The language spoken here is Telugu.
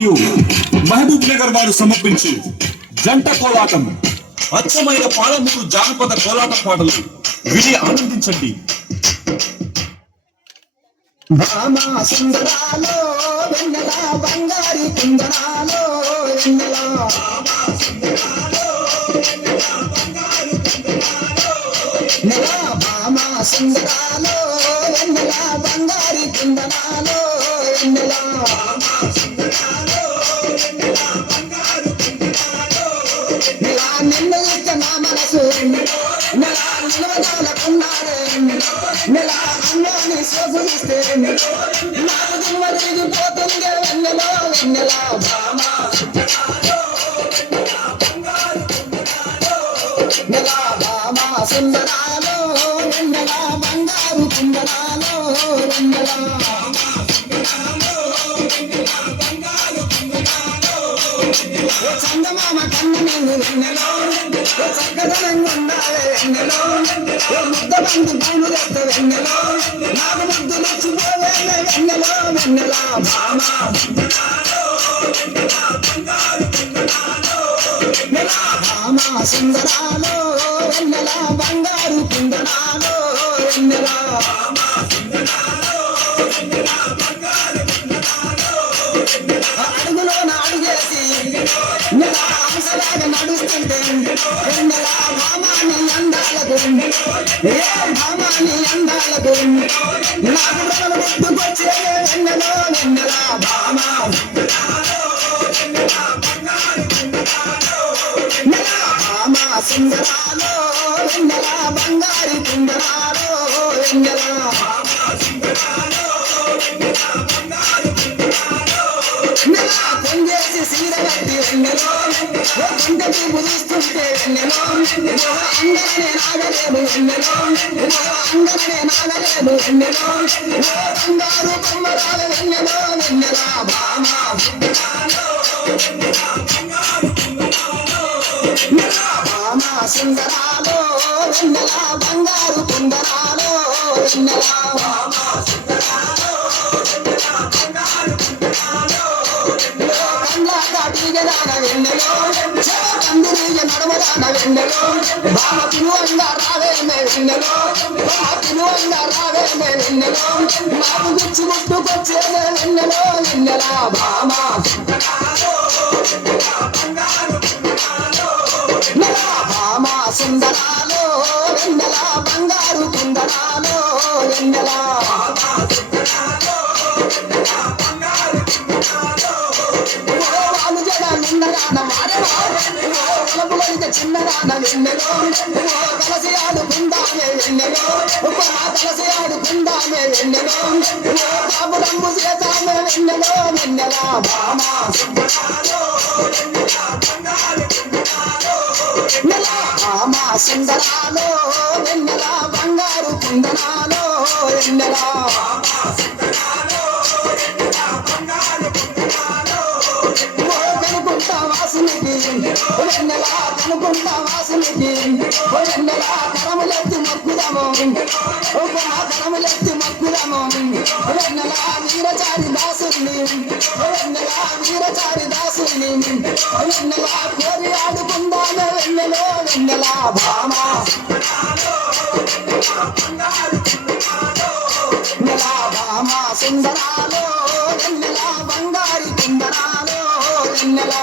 మహబూబ్ నగర్ వారు సమర్పించు జంట కోలాటం అచ్చమైన పాలమూరు జానపద కోలాట పాటలు విని ఆనందించండి. భామా సుందరాలో వెన్నెల బంగారి కుందనాలో వెన్నెల నెల భామా సుందరాలో వెన్నెల బంగారి కుందనాలో వెన్నెల నెల నిన్నలిక నా మనసు నెల నిలవదాలకున్నాడే నెల అన్నాన్ని సోగులిస్తే నాకు దిమ్మ తిరిగిపోతుందే వెన్నెల వెన్నెల భామా నెల భామా సుందరాలో వెన్నెల బంగారు కుందనాలో వెన్నెల చందమామ కన్ను నీవు వెన్నెలో చక్కదనంగా ఉండాలి వెన్నెలో ముద్ద బంధు పూలు తెస్త వెన్నెలో నాకు ముద్దు నచ్చిపోవే వెన్నెలో వెన్నెల భామా నెల భామా సుందరాలో వెన్నెల బంగారు కుందనాలో వెన్నెల అడుగులోన అడుగేసి నెల అంశలాగా నడుస్తుంటే వెన్నెల భామాని అందాలకు ఏ భామాని అందాలకు నాకు బ్రహ్మ గుర్తుకొచ్చే వెన్నెలో వెన్నెల భామా నెల భామా సుందరాలో వెన్నెల బంగారి కుందనాలో వెన్నెల నెల కొంగేసి సీర కట్టి వెన్నెలో గుండెకి ముదిస్తుంటే వెన్నెలో అందరనే నాగలేదు వెన్నెలో అందరనే నాగలేదు వెన్నెలో బంగారు బొమ్మరాల వెన్నెలో వెన్నెల భామా నెల భామా సుందరాలో వెన్నెల బంగారు కుందనాలో వెన్నెల కండ్లాగా వెన్నెలో కందిరీగ నడవదాన వెన్నెలో బామ పిలువంగా రావేమే వెన్నెలో బామ పిలువంగా రావేమే వెన్నెలో నాకు గుచ్చి ముట్టుకొచ్చేదే వెన్నెలో వెన్నెల భామా నెల భామా సుందరాలో వెన్నెల బంగారు కుందనాలో వెన్నెల చిన్నదాన మాడవాళ్ళ చిన్నదాన వెన్నెలో కలసి ఆడుకుందామే వెన్నెలో కలసి ఆడుకుందామే వెన్నెలో బాబురంబు చేతామే వెన్నెలో వెన్నెల భామా నెల భామా సుందరాలో వెన్నెల బంగారు కుందనాలో వెన్నెల వాసునికి వెన్నెల కనుకుంటా వాసునికి వెన్నెల కరములెత్తి మొక్కుదాము కరములెత్తి మొక్కుదాము వెన్నెల వీరచారి దాసుని వెన్నెల వీరచారి దాసుని వెన్నెల కోరి ఆడుకుందామే వెన్నెలో వెన్నెల భామా నెల భామా సుందరాలో వెన్నెల బంగారి కుందనాలో వెన్నెల